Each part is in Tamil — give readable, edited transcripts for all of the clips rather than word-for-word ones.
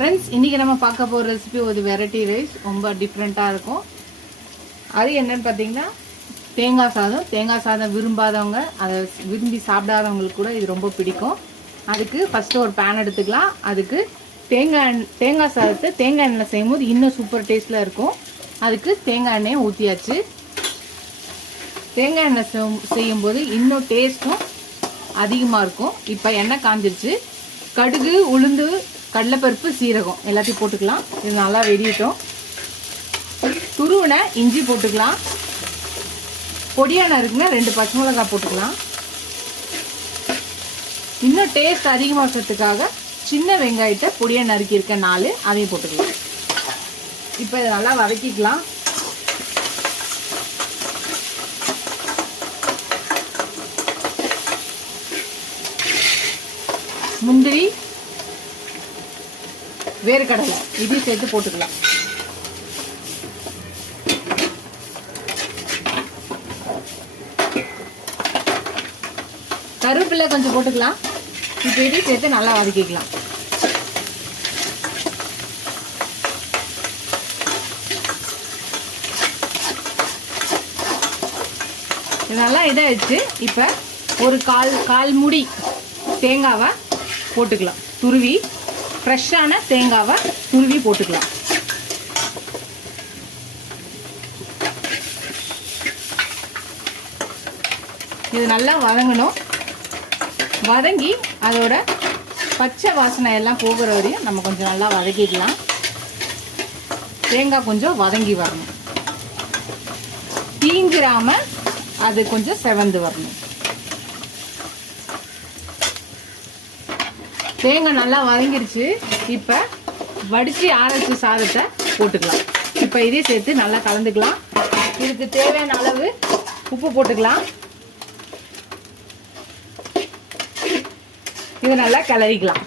ஃப்ரெண்ட்ஸ், இன்றைக்கி நம்ம பார்க்க போகிற ரெசிபி ஒரு வெரைட்டி ரைஸ், ரொம்ப டிஃப்ரெண்ட்டாக இருக்கும். அது என்னன்னு பார்த்தீங்கன்னா தேங்காய் சாதம். தேங்காய் சாதம் விரும்பாதவங்க, அதை விரும்பி சாப்பிடாதவங்களுக்கு கூட இது ரொம்ப பிடிக்கும். அதுக்கு ஃபஸ்ட்டு ஒரு பேன் எடுத்துக்கலாம். அதுக்கு தேங்காய் சாதத்தை தேங்காய் எண்ணெயில் செய்யும்போது இன்னும் சூப்பர் டேஸ்ட்டில் இருக்கும். அதுக்கு தேங்காய் எண்ணெயை ஊற்றியாச்சு. தேங்காய் எண்ணெய் செய்யும்போது இன்னும் டேஸ்ட்டும் அதிகமாக இருக்கும். இப்போ எண்ணெய் காஞ்சிருச்சு. கடுகு, உளுந்து, கடலைப்பருப்பு, சீரகம் எல்லாத்தையும் போட்டுக்கலாம். இது நல்லா வெடிட்டோம். துருவின இஞ்சி போட்டுக்கலாம். பொடியான இருக்குன்னா 2 பச்சை மிளகாய் போட்டுக்கலாம். இன்னும் டேஸ்ட் அதிகமாகிறதுக்காக சின்ன வெங்காயத்தை பொடியை நறுக்கியிருக்க 4 அதையும் போட்டுக்கலாம். இப்போ இதை நல்லா வதக்கிக்கலாம். முந்திரி, வேர்க்கடலை இதையும் சேர்த்து போட்டுக்கலாம். கருவேப்பிலை கொஞ்சம் போட்டுக்கலாம். இப்போ இதையும் சேர்த்து நல்லா வதக்கிக்கலாம். நல்லா இதாகிடுச்சு. இப்போ ஒரு கால் மூடி தேங்காவை போட்டுக்கலாம். துருவி ஃப்ரெஷ்ஷான தேங்காவை துருவி போட்டுக்கலாம். இது நல்லா வதங்கணும். வதங்கி அதோட பச்சை வாசனை எல்லாம் போகிற வரையும் நம்ம கொஞ்சம் நல்லா வதக்கிக்கலாம். தேங்காய் கொஞ்சம் வதங்கி வரணும். தீஞ்சிராம அது கொஞ்சம் செவந்து வரணும். தேங்காய் நல்லா வதங்கிருச்சு. இப்போ வடித்து ஆரச்சு சாதத்தை போட்டுக்கலாம். இப்போ இதே சேர்த்து நல்லா கலந்துக்கலாம். இதுக்கு தேவையான அளவு உப்பு போட்டுக்கலாம். இது நல்லா கிளறிக்கலாம்.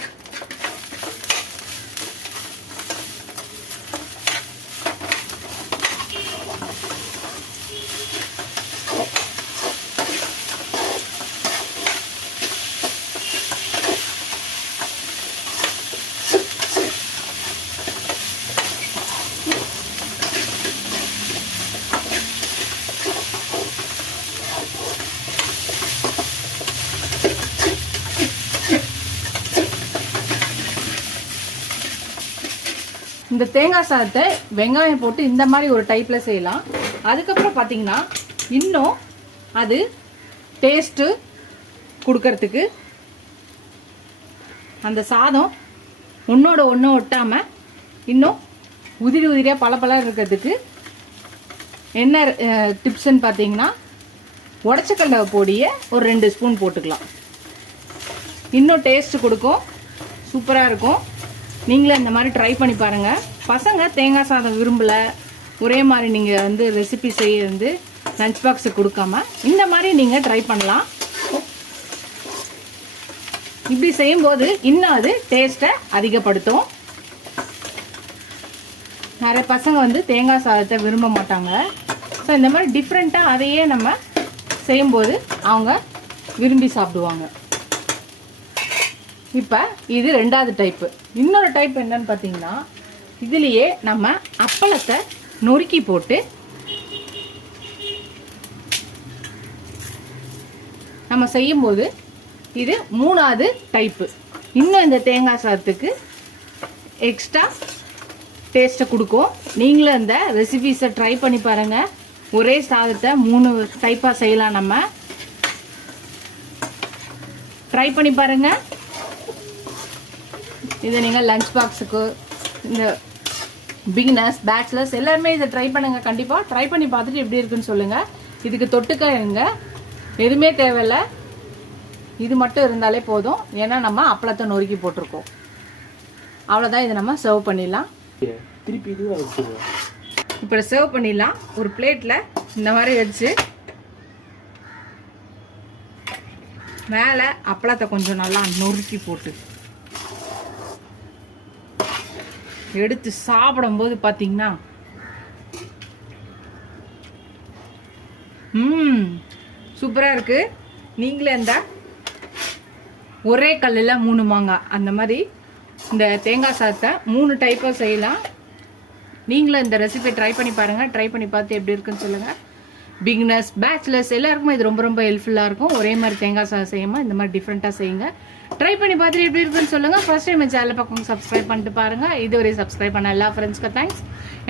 இந்த தேங்காய் சாதத்தை வெங்காயம் போட்டு இந்த மாதிரி ஒரு டைப்பில் செய்யலாம். அதுக்கப்புறம் பார்த்தீங்கன்னா இன்னும் அது டேஸ்ட்டு கொடுக்கறதுக்கு அந்த சாதம் ஒன்றோட ஒன்று ஒட்டாமல் இன்னும் உதிரி உதிரியாக பல இருக்கிறதுக்கு என்ன டிப்ஸ்ன்னு பார்த்தீங்கன்னா உடச்சக்கடலை பொடியை ஒரு 2 ஸ்பூன் போட்டுக்கலாம். இன்னும் டேஸ்ட்டு கொடுக்கும். சூப்பராக இருக்கும். நீங்களே இந்த மாதிரி ட்ரை பண்ணி பாருங்கள். பசங்க தேங்காய் சாதம் விரும்பலை, ஒரே மாதிரி நீங்கள் வந்து ரெசிபி செய்ய லஞ்ச் பாக்ஸுக்கு கொடுக்காம இந்த மாதிரி நீங்கள் ட்ரை பண்ணலாம். இப்படி செய்யும்போது இன்னும் அது டேஸ்ட்டை அதிகப்படுத்தும். நிறைய பசங்க தேங்காய் சாதத்தை விரும்ப மாட்டாங்க. ஸோ இந்த மாதிரி டிஃப்ரெண்ட்டாக அதையே நம்ம செய்யும்போது அவங்க விரும்பி சாப்பிடுவாங்க. இப்போ இது 2வது டைப்பு. இன்னொரு டைப் என்னன்னு பார்த்தீங்கன்னா இதுலேயே நம்ம அப்பளத்தை நொறுக்கி போட்டு நம்ம செய்யும்போது இது 3வது டைப்பு. இன்னும் இந்த தேங்காய் சாதத்துக்கு எக்ஸ்ட்ரா டேஸ்ட்டை கொடுக்கும். நீங்களும் இந்த ரெசிபீஸை ட்ரை பண்ணி பாருங்கள். ஒரே சாதத்தை 3 டைப்பாக செய்யலாம். நம்ம ட்ரை பண்ணி பாருங்கள். இதை நீங்கள் லஞ்ச் பாக்ஸுக்கு, இந்த பிகினர்ஸ், பேச்சுலர்ஸ் எல்லாருமே இதை ட்ரை பண்ணுங்கள். கண்டிப்பாக ட்ரை பண்ணி பார்த்துட்டு எப்படி இருக்குன்னு சொல்லுங்கள். இதுக்கு தொட்டுக்க எதுவுமே தேவையில்லை. இது மட்டும் இருந்தாலே போதும். ஏன்னா நம்ம அப்பளத்தை நொறுக்கி போட்டிருக்கோம். அவ்வளோதான். இதை நம்ம சர்வ் பண்ணிடலாம். இப்போ சர்வ் பண்ணிடலாம். ஒரு பிளேட்டில் இந்த மாதிரி வச்சு மேலே அப்பளத்தை கொஞ்சம் நல்லா நொறுக்கி போட்டு எடுத்து சாப்பிடும்போது பார்த்தீங்கன்னா சூப்பராக இருக்குது. நீங்களே இந்த ஒரே கல்லில் 3 மாங்காய் அந்த மாதிரி இந்த தேங்காய் சாதத்தை 3 டைப்பாக செய்யலாம். நீங்களும் இந்த ரெசிபியை ட்ரை பண்ணி பாருங்கள். ட்ரை பண்ணி பார்த்து எப்படி இருக்குன்னு சொல்லுங்கள். பிகினர்ஸ், பேச்சுலர்ஸ் எல்லாருக்குமே இது ரொம்ப ரொம்ப ஹெல்ப்ஃபுல்லாக இருக்கும். ஒரே மாதிரி தேங்காய் சாதம் செய்யாமல் இந்த மாதிரி டிஃப்ரெண்ட்டாக செய்யுங்க. ட்ரை பண்ணி பார்த்துட்டு எப்படி இருக்குன்னு சொல்லுங்கள். ஃபர்ஸ்ட் டைம் என் சேனலை பக்கம் சப்ஸ்கிரைப் பண்ணிட்டு பாருங்கள். இதுவரை சப்ஸ்கிரைப் பண்ண எல்லா ஃப்ரெண்ட்ஸ்க்கு தேங்க்ஸ்.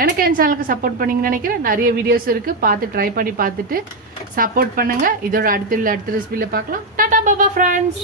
எனக்கு என் சேனலுக்கு சப்போர்ட் பண்ணிங்கன்னு நினைக்கிறேன். நிறைய வீடியோஸ் இருக்குது, பார்த்து ட்ரை பண்ணி பார்த்துட்டு சப்போர்ட் பண்ணுங்கள். இதோட அடுத்த ரெசிபியில் பார்க்கலாம். டாடா பாபா ஃப்ரெண்ட்ஸ்.